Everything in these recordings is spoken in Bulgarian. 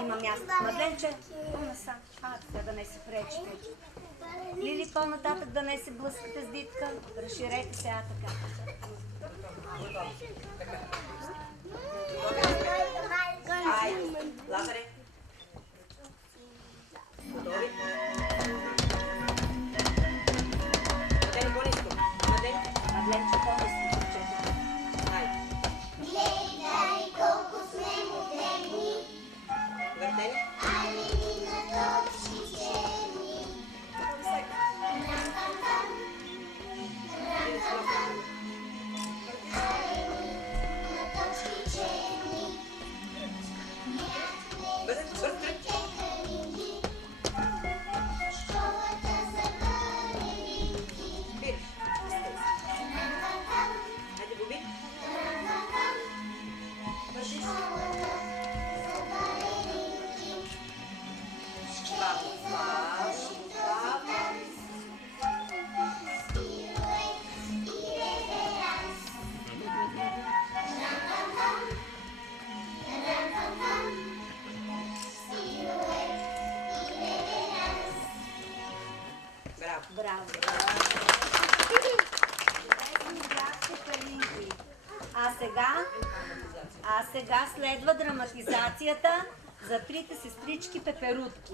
Има място. Младенче, по-насам. Така да не се пречите. Лили, по-нататък да не се блъскате с Дитка. Разширете се, така. Лазаре. Готови? Младен, по-ниско. Младенче, по-ниско. Гледай колко сме модерни, Въртени. али на точки черни. Рам-пам-пам, рам-пам-пам, али на точки черни. Бяхме чекалинги, школата за балеринки. Рам-пам-пам, Хайде, Боби. рам-пам-пам, школата за балеринки. Шкели за танц, пирует и реверанс. Рам-пам-пам, рам-пам-пам, пирует и реверанс. Браво. Браво. Бяхте пелинки. А сега следва драматизацията за трите сестрички пеперутки.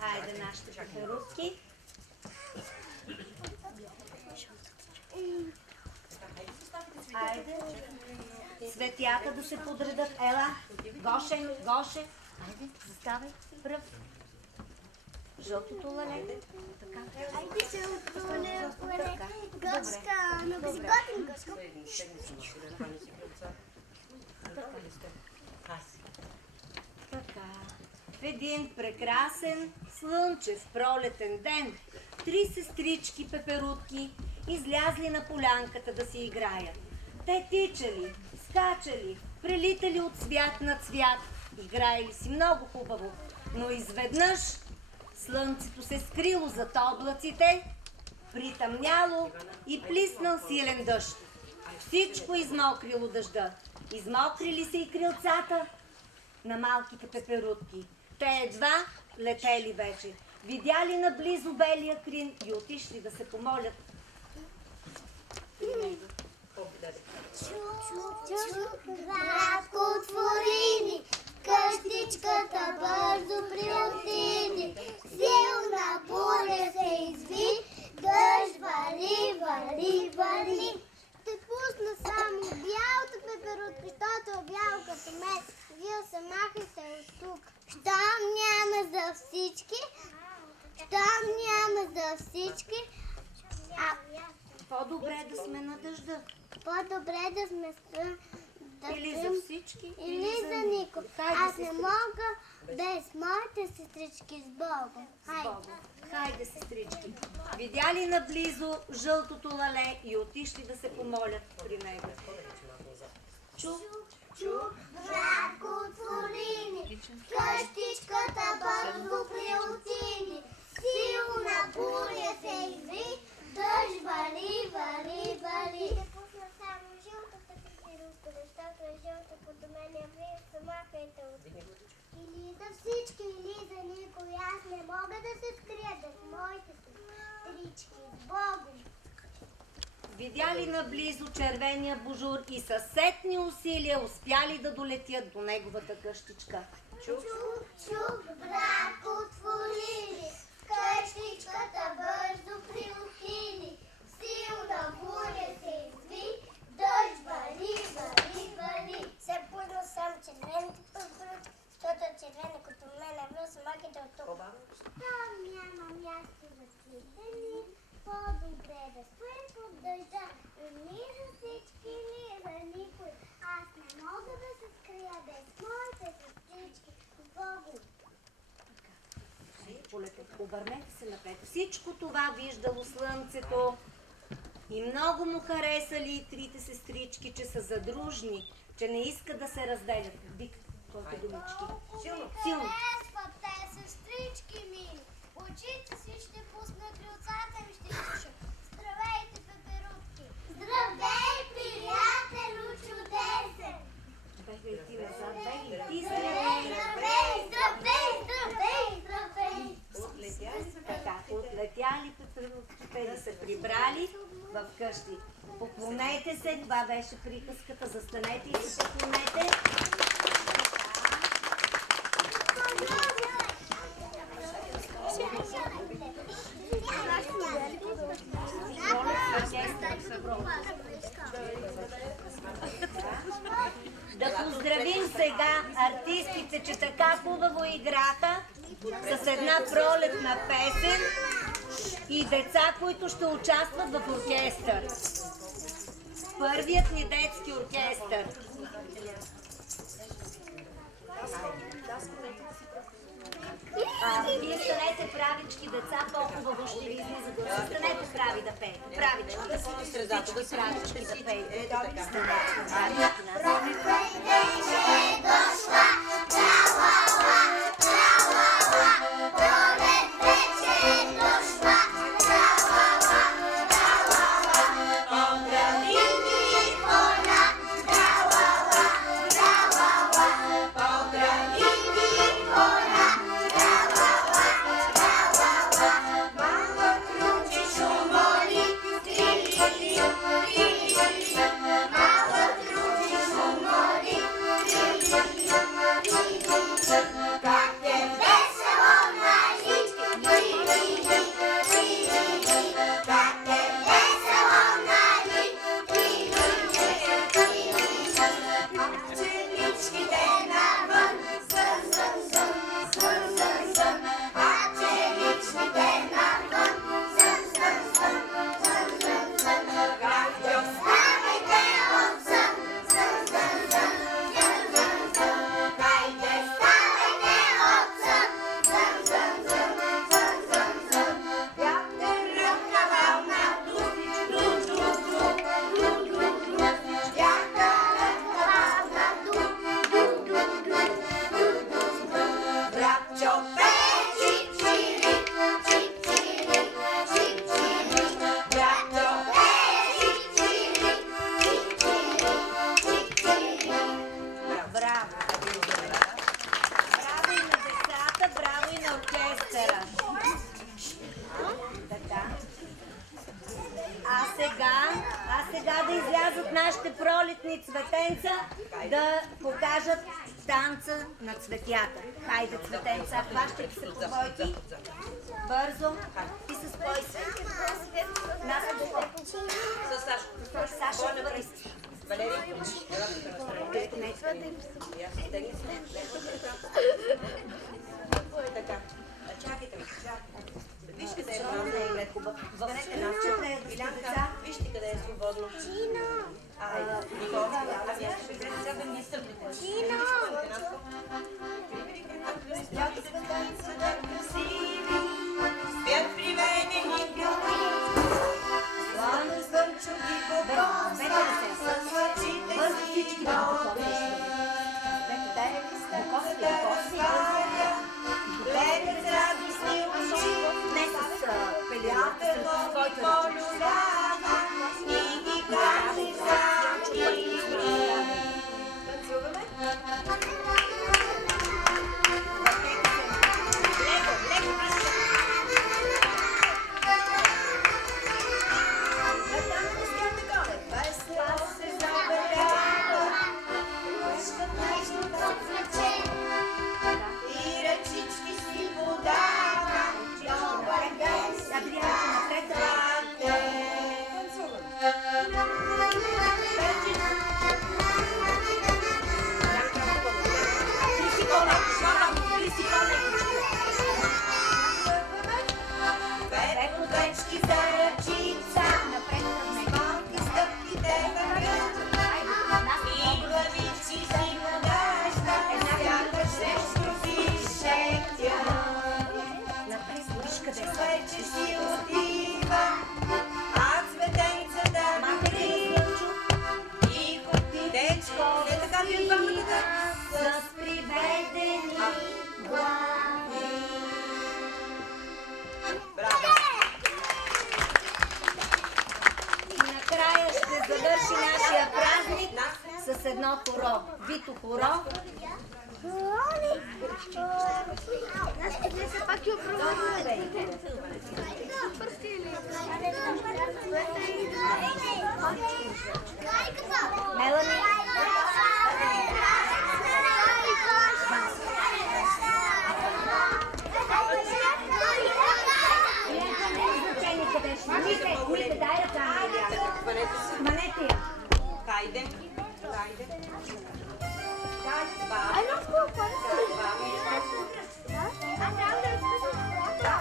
Айде, нашите пеперутки. Айде. Цветята да се подредат. Ела. Гоше. Айде, заставай. Пръв. Жълтото лале. Така. Айде се отволя, Гошка, много си готин, Гошко. Така. В един прекрасен, слънчев, пролетен ден, три сестрички пеперутки излязли на полянката да си играят. Те тичали, скачали, прелитали от цвят на цвят, играели си много хубаво, но изведнъж слънцето се скрило зад облаците, притъмняло и плиснал силен дъжд. Всичко измокрило дъжда. Измокрили се и крилцата на малките пеперутки. Те едва летели вече. Видяли наблизо белия крин и отишли да се помолят. Кратко отвори ни, къщичката бързо приотиди. Силна буря се изви, дъжд вали. Те пусна само бялата пеперутка, защото е бял като мен. Вие се махайте от тук. Щом няма за всички, По-добре да сме на дъжда. по-добре да сме Или за всички, или за никой. Хайде, Аз не мога без моите сестрички с Богом. Хайде. Хайде, сестрички. Видяли наблизо жълтото лале и отишли да се помолят при него. Чук, кратко отвори ни, къщичката бързо приотини. Силна буря се изви, дъжд вали. Ще пусна само жълтата пеперутка, защото е жълта като мен, вие се махайте от тук. Или за всички, или за никой. Аз не мога да се скрия без моите сестрички с Богом. Видяли наблизо червения божур и със сетни усилия успяли да долетят до неговата къщичка. Чук, братко, отвори ли, къщичката бързо приотини. Силна буря се изви, дъжд вали. Се пусна сам червените пеперутки, защото е червена като мен, вие се махайте от тук. Там няма място за цветени, по-добре да спрем под дъжда. Ни за всички, ни за никой. Аз не мога да се скрия без моите сестрички с Богом. Обърнете се напред. Всичко това виждало слънцето и много му харесали и трите сестрички, че са задружни, че не искат да се разделят. Вик, колко думички. Силно. Харесват те, сестрички ми. Очите си ще пусна крилцата и ще пиша. Здравейте, пеперутки! Здравей, приятелю чудесен! Бега и ти назад, бега и ти Здравей, къщи. Поклонете се, това беше приказката, застанете и се поклонете. Да поздравим сега артистите, че така хубаво играха с една пролетна песен и деца, които ще участват в оркестър. Първият ни детски оркестър. Вие станете правички деца, по-хубаво ще ви излизат. Станете прави да пеете. Правички. Всички правички да пеете. Сега да излязат нашите пролетни цветенца да покажат танца на цветята. Хайде, цветенца, хващайте се по двойки. Бързо. Ти се спой се. Нас е добро. С Сашо. Саша, бъдей. Валерий. Така. Чакайте. Виж къде е свободно. Вижте къде е свободно. Спят при мене ни пюри. Слънчо ги покоса. С лъчите си гледат радостни очи. Вятър лови полюлява и ги каже за игри. Танцуваме? Леко, леко пръща. Там пускате горе. Весело се забавлява. Пъщат нещо да влече. И ръчички си подава. Добър ден, нашия празник с едно хоро. Вито хоро. Пак я Мелани. Нике, дай ръка. Манете я. Хайде. Хайде.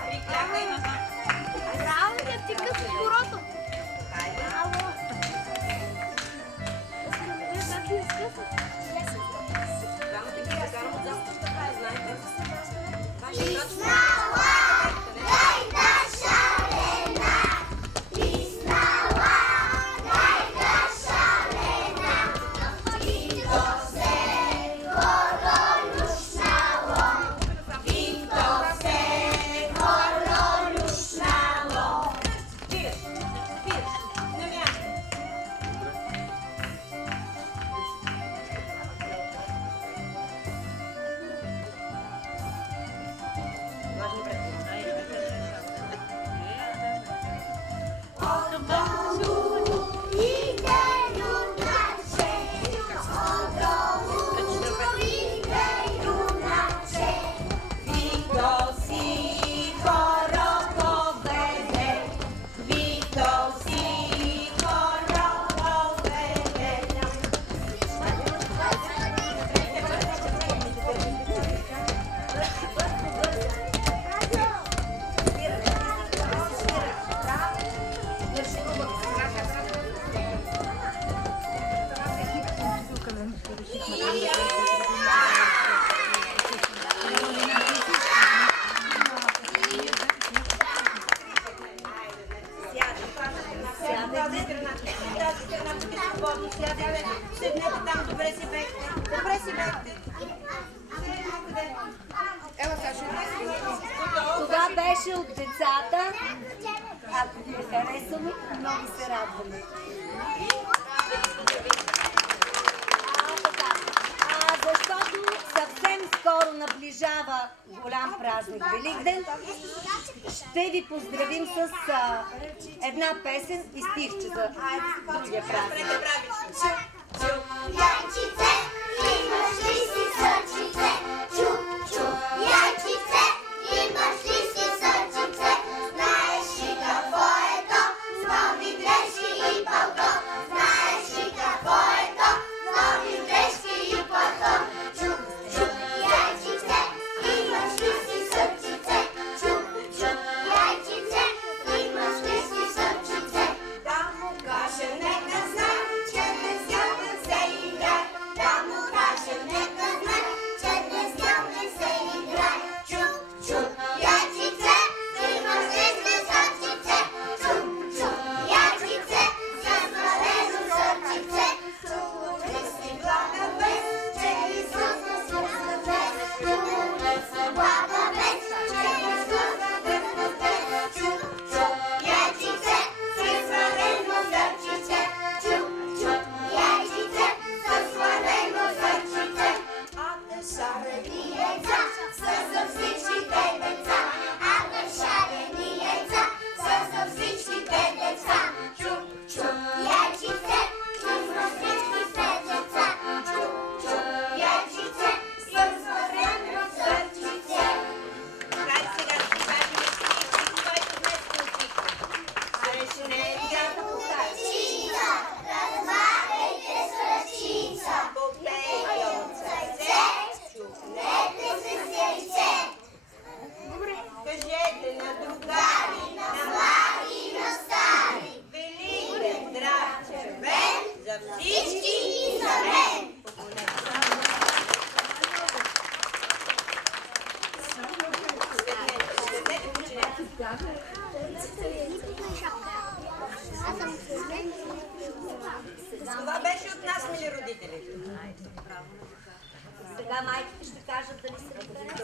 Приклякай на Само ти ги карам от застъпта край, знаете. Вашия начин. Спираш. Спираш. На място. Важно Седнете там, добре си бехте. Добре си бехте. Това беше от децата. Ако ви е харесало, много се радваме. Защото съвсем скоро наближава голям празник Великден, ще ви поздравим с една песен и стихче за другия празник. Jajcice, imaš li si srčice? Čup, čup, jajcice, imaš li si srčice? Знаеш ли какво е то? С нови дрежки и пълто. Знаеш ли какво е то? С нови дрежки и пълто. Чуп, чуп, jajcice, имаш ли си сърчице? Чуп, чуп, jajcice, имаш ли си сърчице? Да му кажем, нека знае, че днес не се играе. Да му кажем, нека знае, че днес не се играе. Чуп, чуп, jajcice, имаш ли си сърчице? Чуп, чуп, jajcice, с валено сърчице. Сухоли блага без, че Исус нас без. Сухоли блага без, че Исус нас без. Чуп, чуп, jajcice, с валено сърчице. Чуп, чуп, jajcice, с валено сърчице. А те шарени Яйца са за всичките деца, а не шарени яйца са за всичките деца. Чуп, чуп, jajcice, за всичките деца. Чуп, чуп, jajcice, с варено сърчице. Хай сега ще кажем стих, който днес научихме. Арешнетка, Ръчица, размахайте с ръчица. попейте от сърце, Чукнете се с яйце. кажете на другари, На млади и на стари, Великден, здрав, червен, за всички и за мен. Седнете, починете. Това беше от нас, мили родители. Сега майките ще кажат дали се разберат.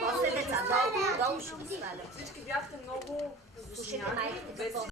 После деца, долу ще ги сваля. Всички бяхте много Слушайте майките какво